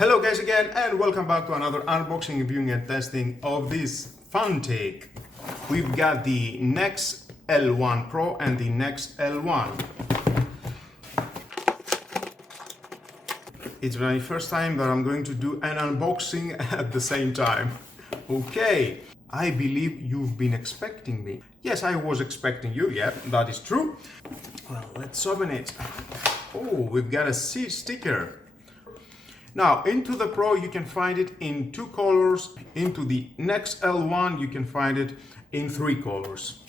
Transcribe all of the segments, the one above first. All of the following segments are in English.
Hello guys again, and welcome back to another unboxing, reviewing and testing of this Fanttik. We've got the NEX L1 Pro and the NEX L1. It's my first time that I'm going to do an unboxing at the same time. Okay, I believe you've been expecting me. Yes, I was expecting you, yeah, that is true. Well, let's open it. Oh, we've got a C sticker. Now, into the Pro you can find it in 2 colors. Into the NEX L1 you can find it in 3 colors.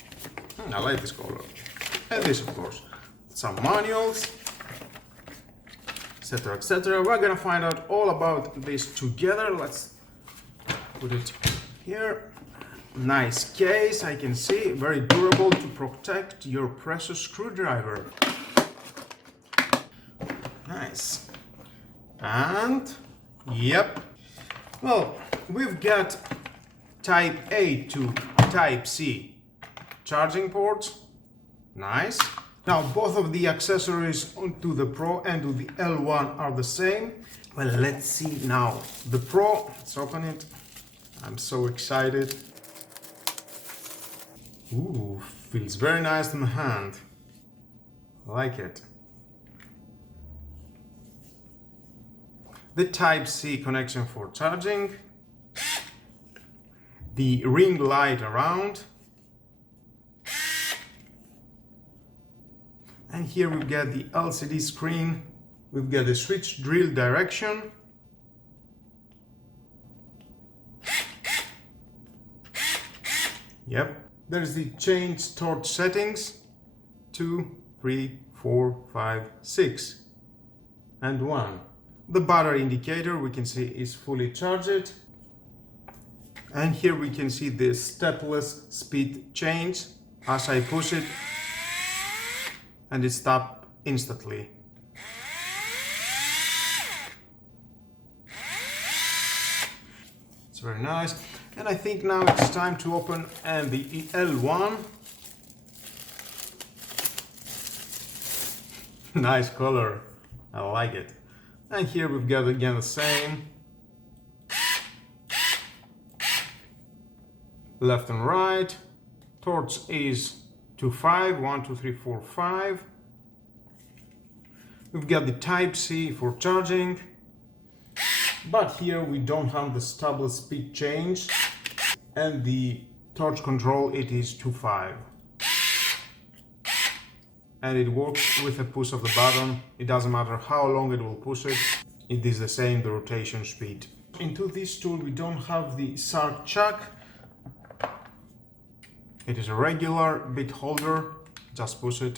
I like this color. And this, of course. Some manuals, etc, etc. We're gonna find out all about this together. Let's put it here. Nice case, I can see. Very durable to protect your precious screwdriver. Nice. And yep, well, we've got type A to type C charging ports. Nice. Now both of the accessories onto the Pro and to the L1 are the same. Well, let's see now the Pro. Let's open it. I'm so excited. Ooh, feels very nice in the hand. I like it. The Type-C connection for charging, the ring light around, and here we've got the LCD screen, we've got the switch drill direction, yep, there's the change torch settings, 2, 3, 4, 5, 6, and 1. The battery indicator we can see is fully charged, and here we can see the stepless speed change. As I push it and it stops instantly. It's very nice, and I think now it's time to open the L1. Nice color, I like it. And here we've got again the same. Left and right. Torch is to 5, 1, 2, 3, 4, 5. We've got the Type-C for charging. But here we don't have the stable speed change. And the torch control, it is to 5. And it works with a push of the button. It doesn't matter how long it will push it. It is the same, the rotation speed. Into this tool we don't have the SAR chuck. It is a regular bit holder. Just push it.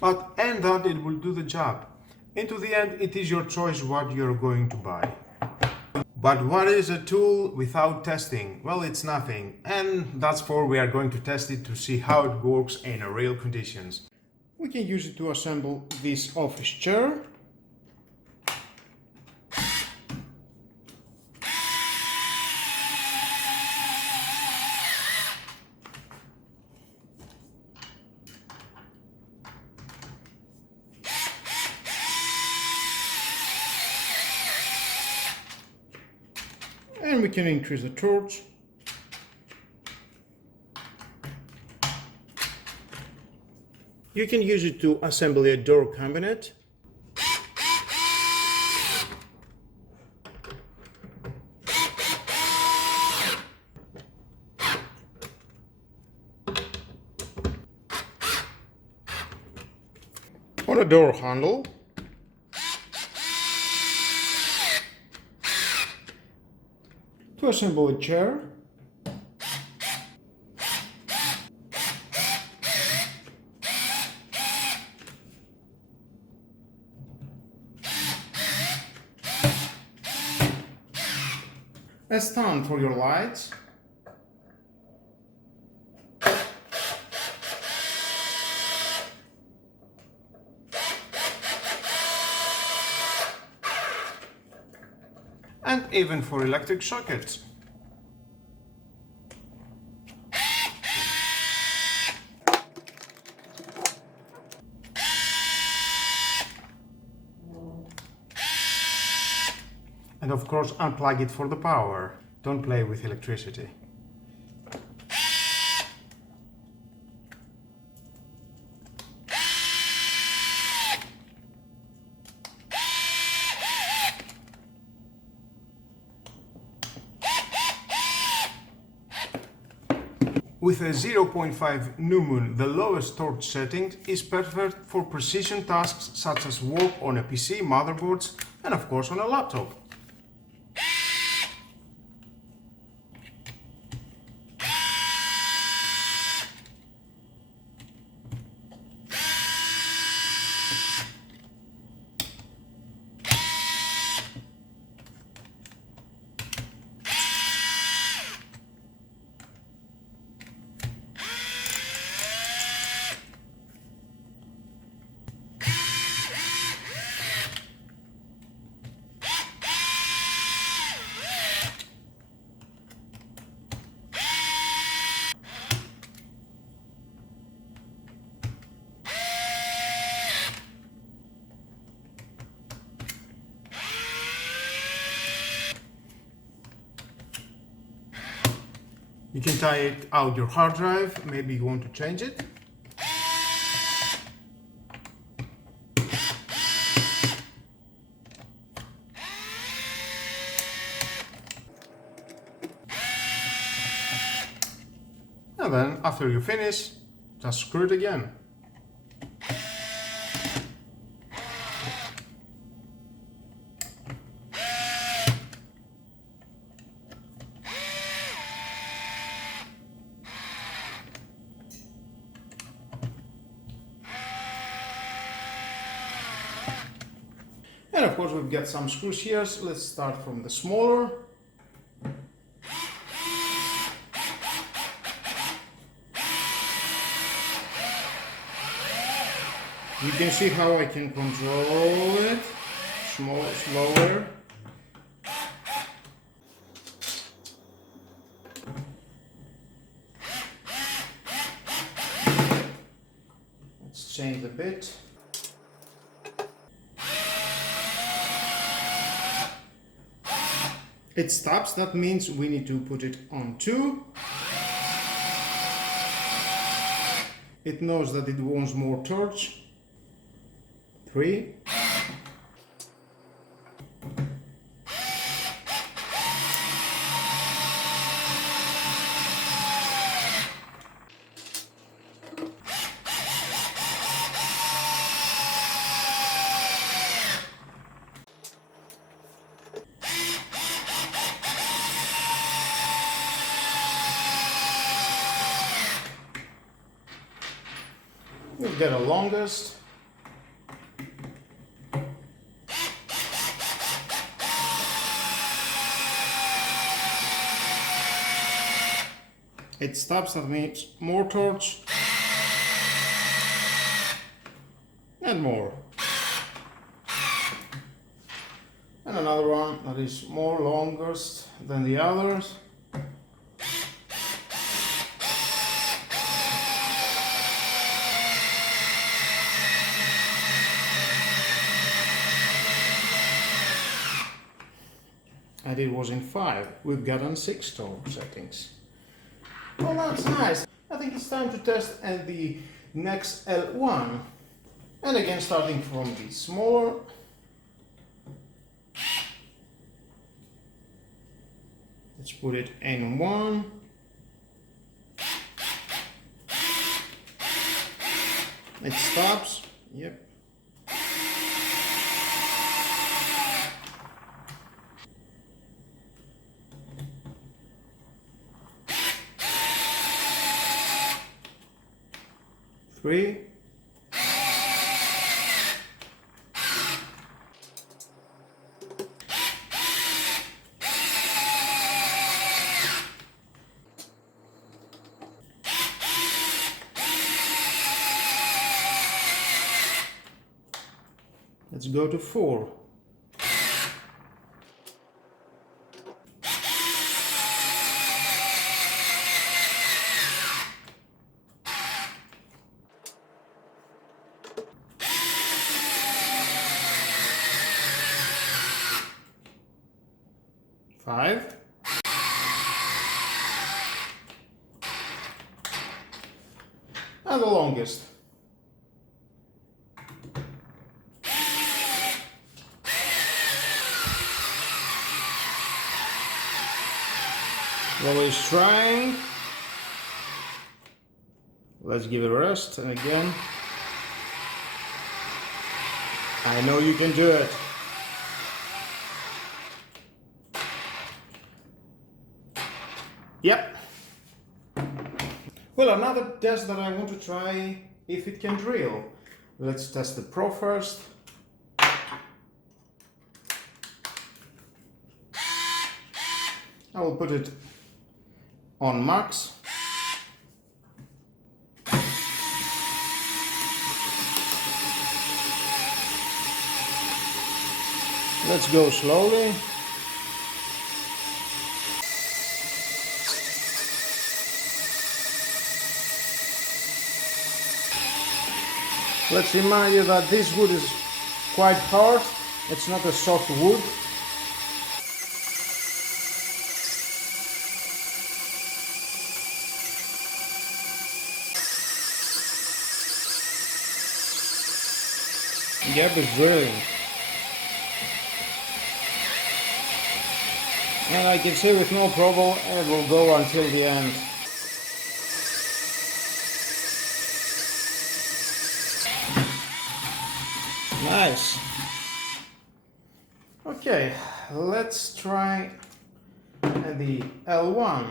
And that it will do the job. Into the end, it is your choice what you're going to buy. But what is a tool without testing? Well, it's nothing. And that's for we are going to test it to see how it works in real conditions. We can use it to assemble this office chair. And we can increase the torch. You can use it to assemble a door cabinet. Or a door handle. To assemble a chair. A stand for your lights. And even for electric sockets. And of course, unplug it for the power. Don't play with electricity. With a 0.5 new moon, the lowest torch setting is perfect for precision tasks such as work on a PC, motherboards, and of course on a laptop. You can take out your hard drive, maybe you want to change it. And then after you finish, just screw it again. And of course we've got some screws here, so let's start from the smaller. You can see how I can control it, slower. Let's change the bit. It stops, that means we need to put it on 2. It knows that it wants more torch. 3. We'll get a longest. It stops, that means more torch. And more. And another one that is more longest than the others. And it was in 5. We've gotten 6 torch settings. Well, that's nice. I think it's time to test the NEX L1. And again, starting from the smaller. Let's put it in 1. It stops. Yep. Three. Let's go to 4. 5. And the longest. Well, he's trying. Let's give it a rest, and again. I know you can do it. Yep. Well, another test that I want to try if it can drill. Let's test the Pro first. I will put it on max. Let's go slowly. Let's remind you that this wood is quite hard. It's not a soft wood. Yep, it's drilling. And I can see with no problem it will go until the end. Nice. Okay, let's try the L1.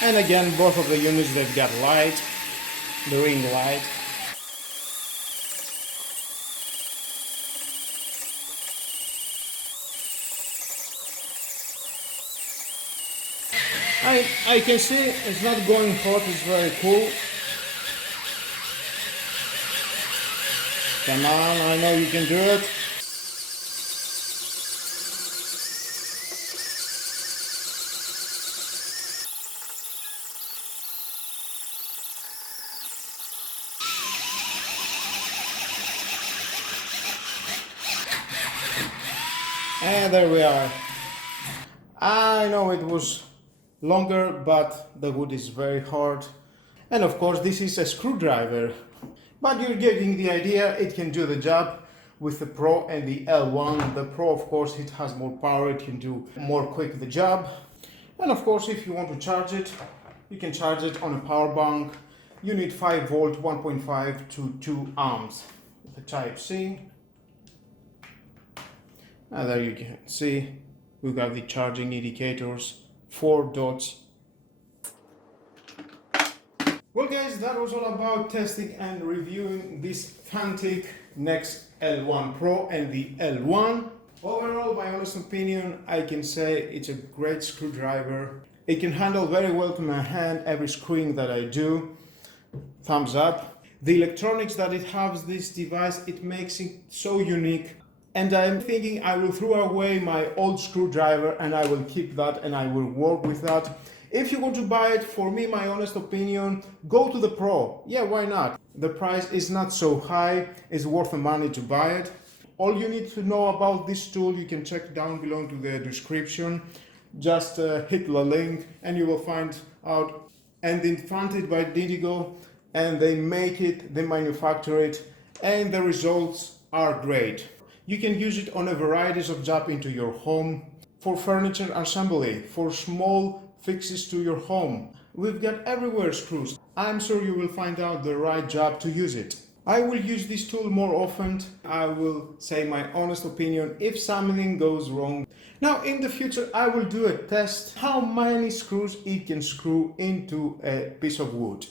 And again, both of the units, they've got light, the ring light. I can see it's not going hot, it's very cool. Come on, I know you can do it. And there we are. I know it was longer, but the wood is very hard. And of course this is a screwdriver. But you're getting the idea, it can do the job with the Pro and the L1. The Pro, of course, it has more power, it can do more quick the job. And of course, if you want to charge it, you can charge it on a power bank. You need 5 volt, 1.5 to 2 amps. The Type C. And there you can see, we got the charging indicators, 4 dots. Well guys, that was all about testing and reviewing this Fanttik NEX L1 Pro and the L1. Overall, my honest opinion, I can say it's a great screwdriver. It can handle very well to my hand every screwing that I do. Thumbs up. The electronics that it has, this device, it makes it so unique. And I'm thinking I will throw away my old screwdriver and I will keep that and I will work with that. If you want to buy it, for me, my honest opinion, go to the Pro. Yeah, why not? The price is not so high, it's worth the money to buy it. All you need to know about this tool, you can check down below to the description. Just hit the link and you will find out. And it's funded by Indigo, and they make it, they manufacture it, and the results are great. You can use it on a variety of jobs into your home, for furniture assembly, for small fixes to your home. We've got everywhere screws. I'm sure you will find out the right job to use it. I will use this tool more often. I will say my honest opinion if something goes wrong. Now in the future I will do a test how many screws it can screw into a piece of wood.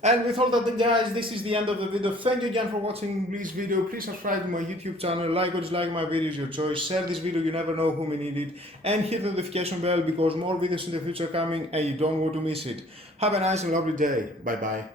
And with all that guys, this is the end of the video. Thank you again for watching this video. Please subscribe to my YouTube channel, like or dislike my videos, your choice. Share this video, you never know who may need it. And hit the notification bell because more videos in the future are coming and you don't want to miss it. Have a nice and lovely day. Bye bye.